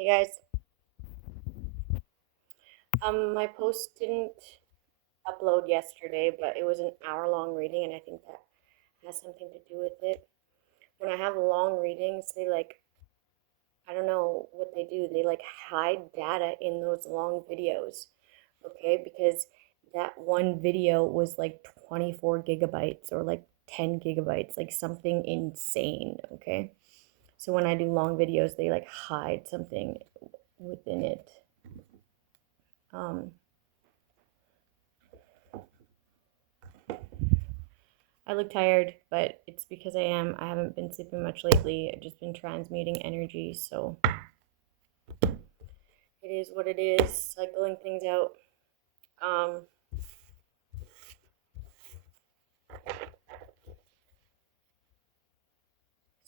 Hey guys, my post didn't upload yesterday, but it was an hour-long reading, and I think that has something to do with it. When I have long readings, I don't know what they do. They hide data in those long videos, okay? Because that one video was like 24 gigabytes or like 10 gigabytes, like something insane, okay? So when I do long videos, they hide something within it. Um, I look tired, but it's because I am. I haven't been sleeping much lately. I've just been transmuting energy, so it is what it is, cycling things out. Um,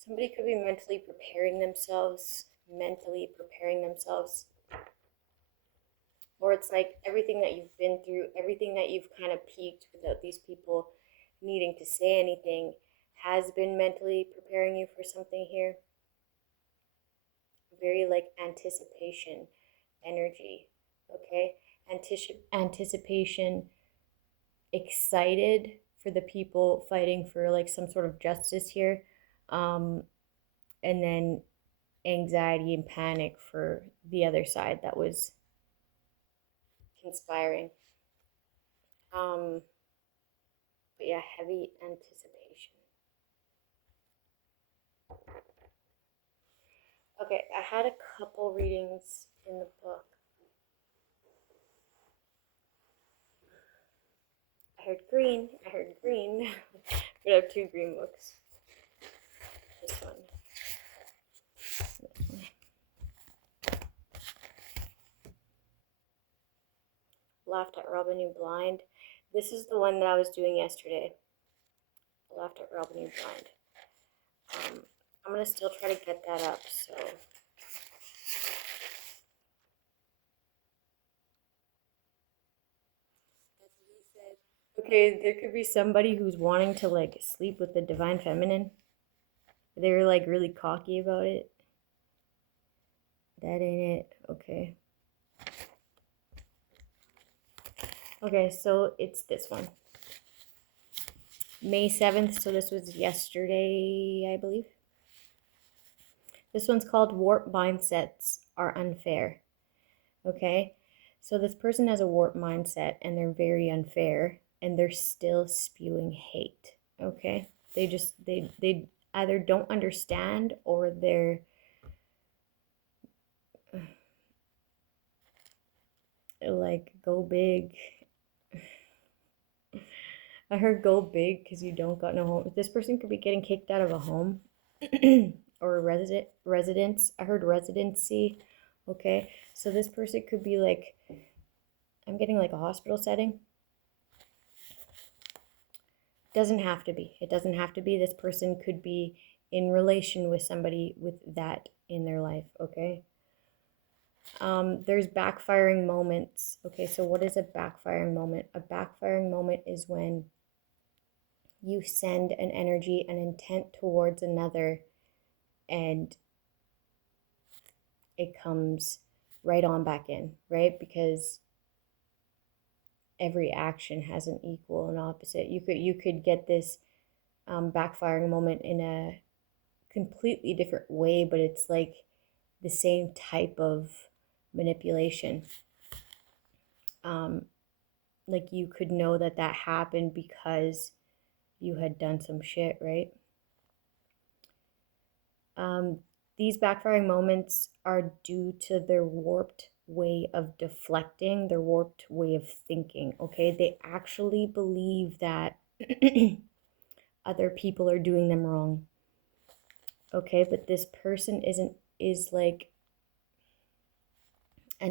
Somebody could be mentally preparing themselves, or it's like everything that you've been through, everything that you've kind of peaked without these people needing to say anything has been mentally preparing you for something here. Very anticipation energy, okay? Anticipation, excited for the people fighting for some sort of justice here, um, and then anxiety and panic for the other side that was conspiring. But yeah, heavy anticipation. Okay, I had a couple readings in the book. I heard green. I heard green. We have two green books. This one. Laughed at Robin You Blind. This is the one that I was doing yesterday. Laughed at Robin You Blind. I'm gonna still try to get that up. So that's what he said. Okay, there could be somebody who's wanting to sleep with the divine feminine. They're really cocky about it. That ain't it. Okay. Okay, so it's this one. May 7th, so this was yesterday, I believe. This one's called Warped Mindsets Are Unfair. Okay? So this person has a warped mindset and they're very unfair and they're still spewing hate. Okay? They either don't understand or they're go big. I heard go big because you don't got no home. This person could be getting kicked out of a home or a residence. I heard residency. Okay, so this person could be I'm getting a hospital setting. Doesn't have to be. It doesn't have to be. This person could be in relation with somebody with that in their life. Okay. There's backfiring moments. Okay, so what is a backfiring moment? A backfiring moment is when you send an energy, an intent towards another, and it comes right on back in, right? Because every action has an equal and opposite. You could get this backfiring moment in a completely different way, but it's the same type of manipulation. You could know that happened because you had done some shit, right? These backfiring moments are due to their warped way of deflecting, their warped way of thinking, okay? They actually believe that other people are doing them wrong, okay? But this person is an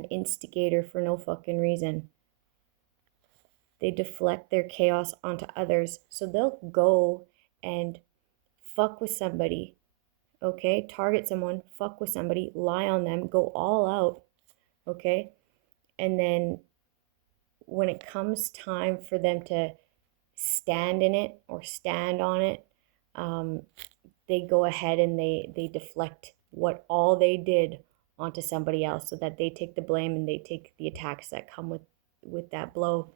instigator for no fucking reason. They deflect their chaos onto others. So they'll go and fuck with somebody, okay? Target someone, fuck with somebody, lie on them, go all out, okay? And then when it comes time for them to stand in it or stand on it, they go ahead and they deflect what all they did onto somebody else so that they take the blame and they take the attacks that come with that blow.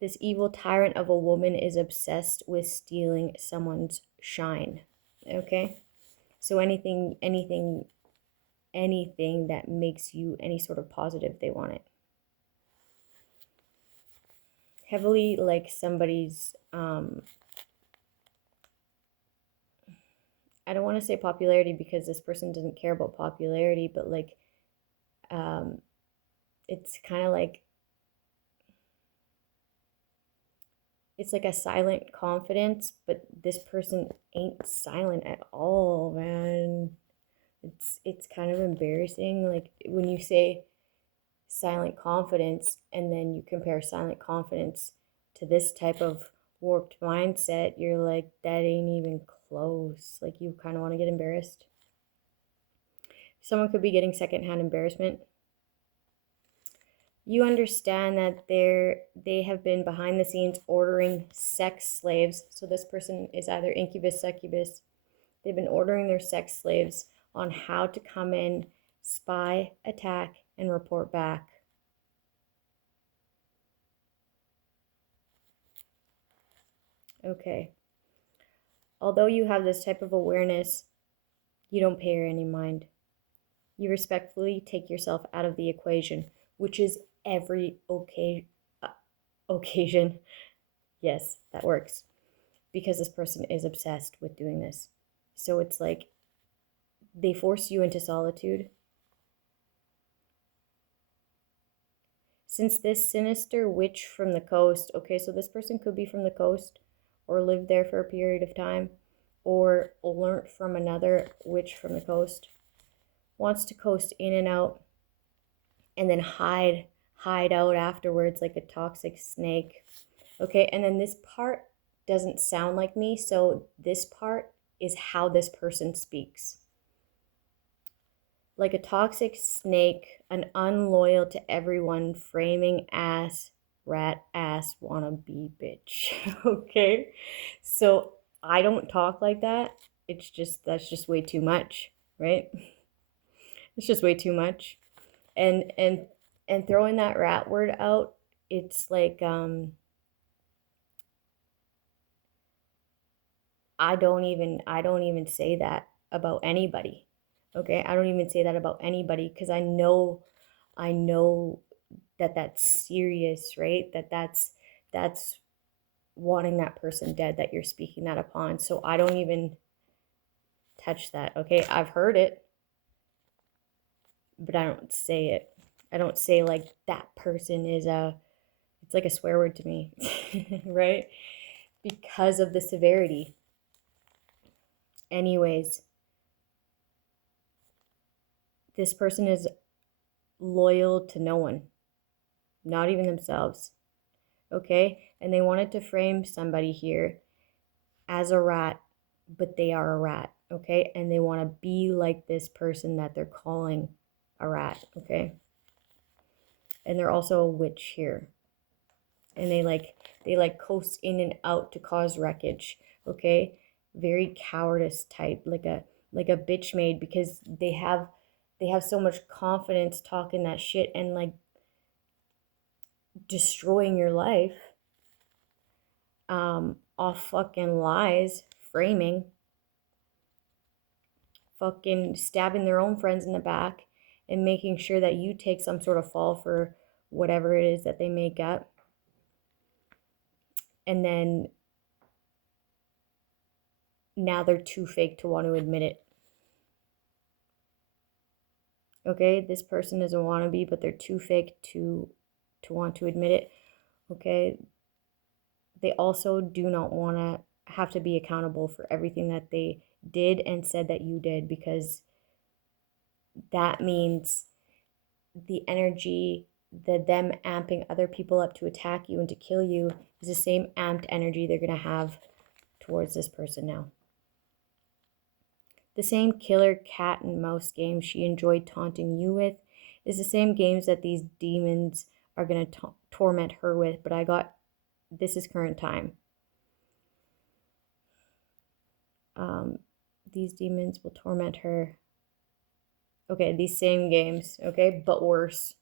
This evil tyrant of a woman is obsessed with stealing someone's shine. Okay? So anything that makes you any sort of positive, they want it. Heavily like somebody's I don't want to say popularity because this person doesn't care about popularity, but like it's kind of like it's like a silent confidence, but this person ain't silent at all, man. It's kind of embarrassing. Like when you say silent confidence and then you compare silent confidence to this type of warped mindset, you're like, that ain't even close. Like you kind of want to get embarrassed. Someone could be getting secondhand embarrassment. You understand that they have been behind the scenes ordering sex slaves. So this person is either incubus, succubus. They've been ordering their sex slaves on how to come in, spy, attack, and report back. Okay. Although you have this type of awareness, you don't pay her any mind. You respectfully take yourself out of the equation, which is every occasion. Yes, that works. Because this person is obsessed with doing this. So it's like they force you into solitude. Since this sinister witch from the coast, okay, so this person could be from the coast or lived there for a period of time or learnt from another witch from the coast, wants to coast in and out and then hide out afterwards like a toxic snake. Okay, and then this part doesn't sound like me, so this part is how this person speaks. Like a toxic snake, an unloyal to everyone, framing ass, rat ass, wannabe bitch. Okay, so I don't talk like that. It's just, that's just way too much, right? It's just way too much. And throwing that rat word out, it's like I don't even say that about anybody. Okay? I don't even say that about anybody because I know that that's serious, right? That's wanting that person dead that you're speaking that upon. So I don't even touch that. Okay? I've heard it, but I don't say it. I don't say like that person is it's like a swear word to me, right? Because of the severity. Anyways, this person is loyal to no one, not even themselves. Okay? And they wanted to frame somebody here as a rat, but they are a rat. Okay? And they want to be like this person that they're calling a rat. Okay? And they're also a witch here. And they coast in and out to cause wreckage. Okay? Very cowardice type, like a bitch made, because they have so much confidence talking that shit and like destroying your life off fucking lies, framing, fucking stabbing their own friends in the back and making sure that you take some sort of fall for whatever it is that they make up. And then now they're too fake to want to admit it. Okay, this person is a wannabe, but they're too fake to want to admit it. Okay, they also do not want to have to be accountable for everything that they did and said that you did, because that means the energy, them amping other people up to attack you and to kill you, is the same amped energy they're going to have towards this person now. The same killer cat and mouse game she enjoyed taunting you with is the same games that these demons are going to torment her with, but this is current time. These demons will torment her Okay, these same games, okay, but worse,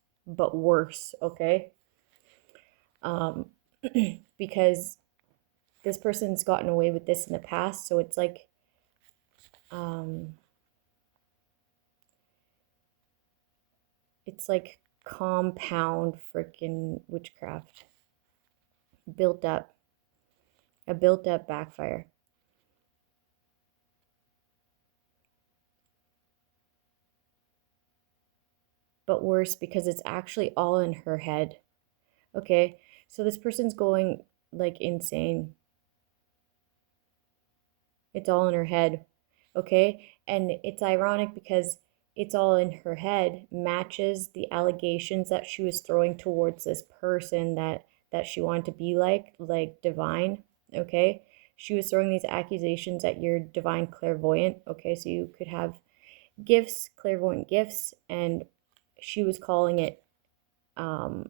okay? Um, because this person's gotten away with this in the past, so um, it's like compound freaking witchcraft built up, a built up backfire. But worse because it's actually all in her head. Okay, so this person's going like insane. It's all in her head. Okay, and it's ironic because it's all in her head matches the allegations that she was throwing towards this person that she wanted to be like divine. Okay, she was throwing these accusations that you're divine clairvoyant. Okay, so you could have gifts, clairvoyant gifts, and she was calling it um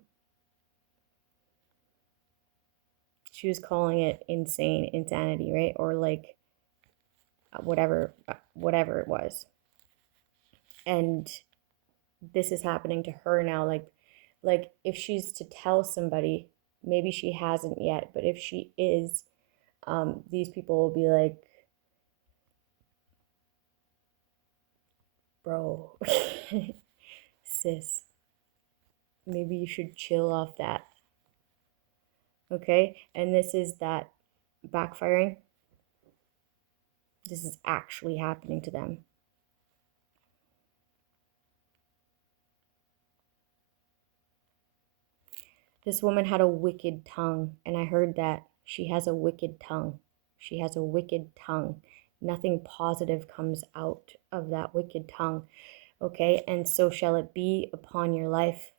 insane insanity, right? Or like whatever it was. And this is happening to her now, like if she's to tell somebody, maybe she hasn't yet, but if she is, these people will be like, bro, sis, maybe you should chill off that. Okay, and this is that backfiring. This is actually happening to them. This woman had a wicked tongue, and I heard that she has a wicked tongue. She has a wicked tongue. Nothing positive comes out of that wicked tongue. Okay, and so shall it be upon your life.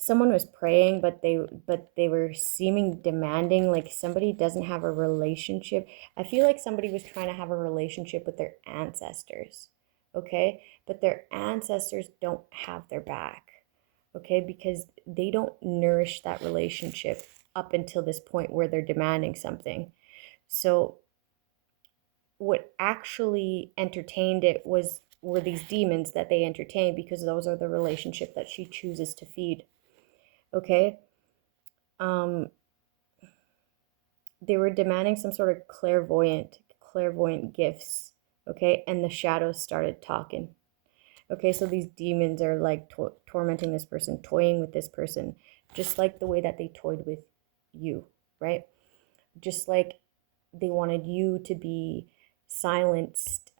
Someone was praying, but they were seeming demanding, like somebody doesn't have a relationship. I feel like somebody was trying to have a relationship with their ancestors. Okay, but their ancestors don't have their back. Okay, because they don't nourish that relationship up until this point where they're demanding something. So what actually entertained it were these demons that they entertained, because those are the relationship that she chooses to feed. Okay, um they were demanding some sort of clairvoyant gifts. Okay, and the shadows started talking. Okay, so these demons are like tormenting this person, toying with this person, just like the way that they toyed with you, right? Just like they wanted you to be silenced,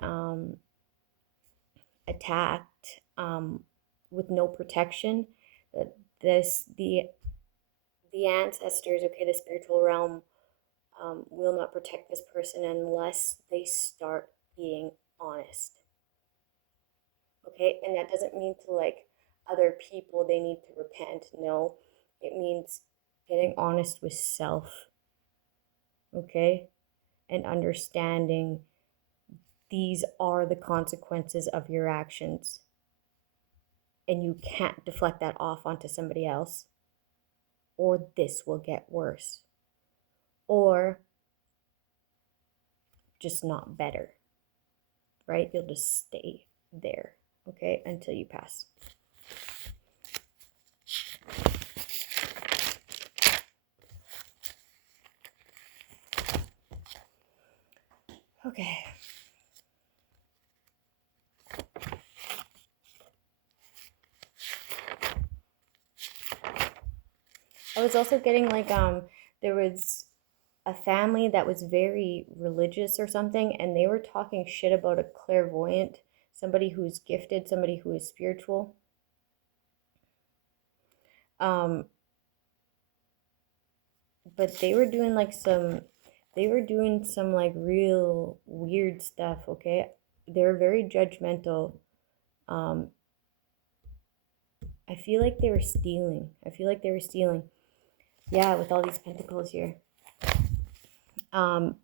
attacked, with no protection. This the ancestors, okay, the spiritual realm, will not protect this person unless they start being honest. Okay, and that doesn't mean to like other people they need to repent. No, it means getting honest with self. Okay, and understanding these are the consequences of your actions, and you can't deflect that off onto somebody else, or this will get worse, or just not better, right? You'll just stay there, okay, until you pass. Okay. I was also getting like there was a family that was very religious or something, and they were talking shit about a clairvoyant, somebody who's gifted, somebody who is spiritual. Um, but they were doing some like real weird stuff. Okay, they were very judgmental. Um, I feel like they were stealing. I feel like they were stealing. Yeah, with all these pentacles here. Um,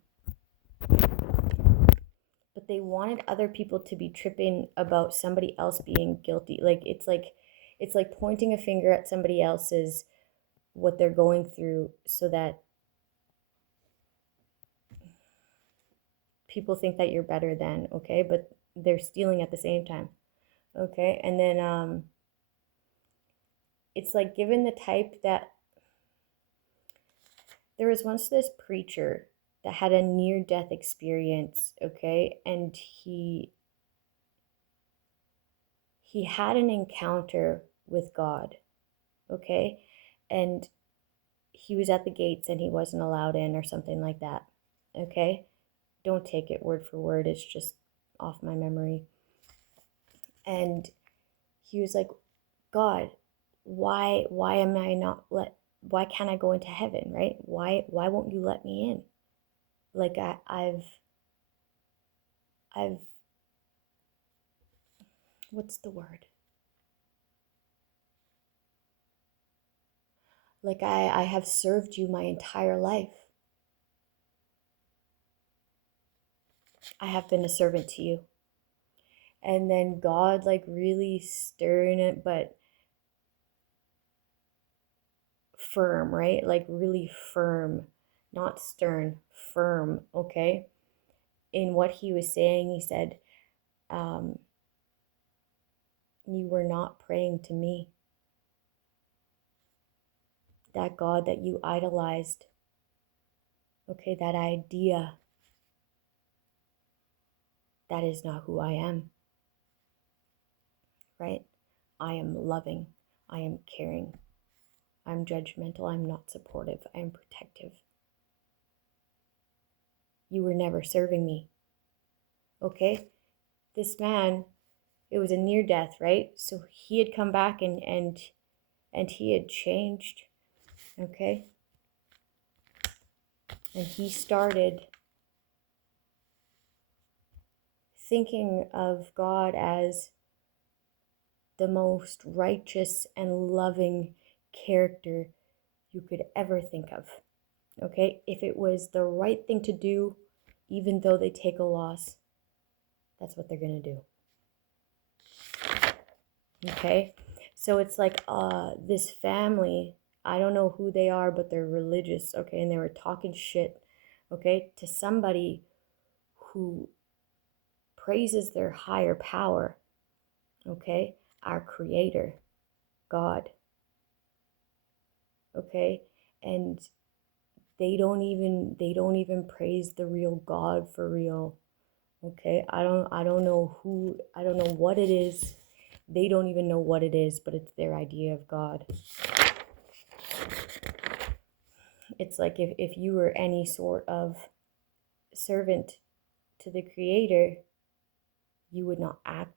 but they wanted other people to be tripping about somebody else being guilty. Like it's like pointing a finger at somebody else's what they're going through so that people think that you're better than, okay? But they're stealing at the same time, okay? And then it's like given the type that there was once this preacher that had a near death experience, okay? And he had an encounter with God, okay? And he was at the gates and he wasn't allowed in or something like that, okay? Don't take it word for word, it's just off my memory. And he was like, God, why am I not why can't I go into heaven, right? Why won't you let me in? Like I've what's the word? Like I have served you my entire life. I have been a servant to you. And then God like really stern it, but firm, right? Like really firm, not stern, firm, okay? In what he was saying, he said, you were not praying to me. That God that you idolized, okay, that idea, that is not who I am, right? I am loving, I am caring, I'm judgmental, I'm not supportive, I am protective. You were never serving me, okay? This man, it was a near death, right? So he had come back and he had changed, okay? And he started thinking of God as the most righteous and loving character you could ever think of. Okay? If it was the right thing to do, even though they take a loss, that's what they're going to do. Okay? So it's like this family, I don't know who they are, but they're religious, okay? And they were talking shit, okay, to somebody who praises their higher power, okay? Our creator, God, okay? And they don't even praise the real God for real, okay? I don't know who, I don't know what it is. They don't even know what it is, but it's their idea of God. It's like if you were any sort of servant to the creator, you would not act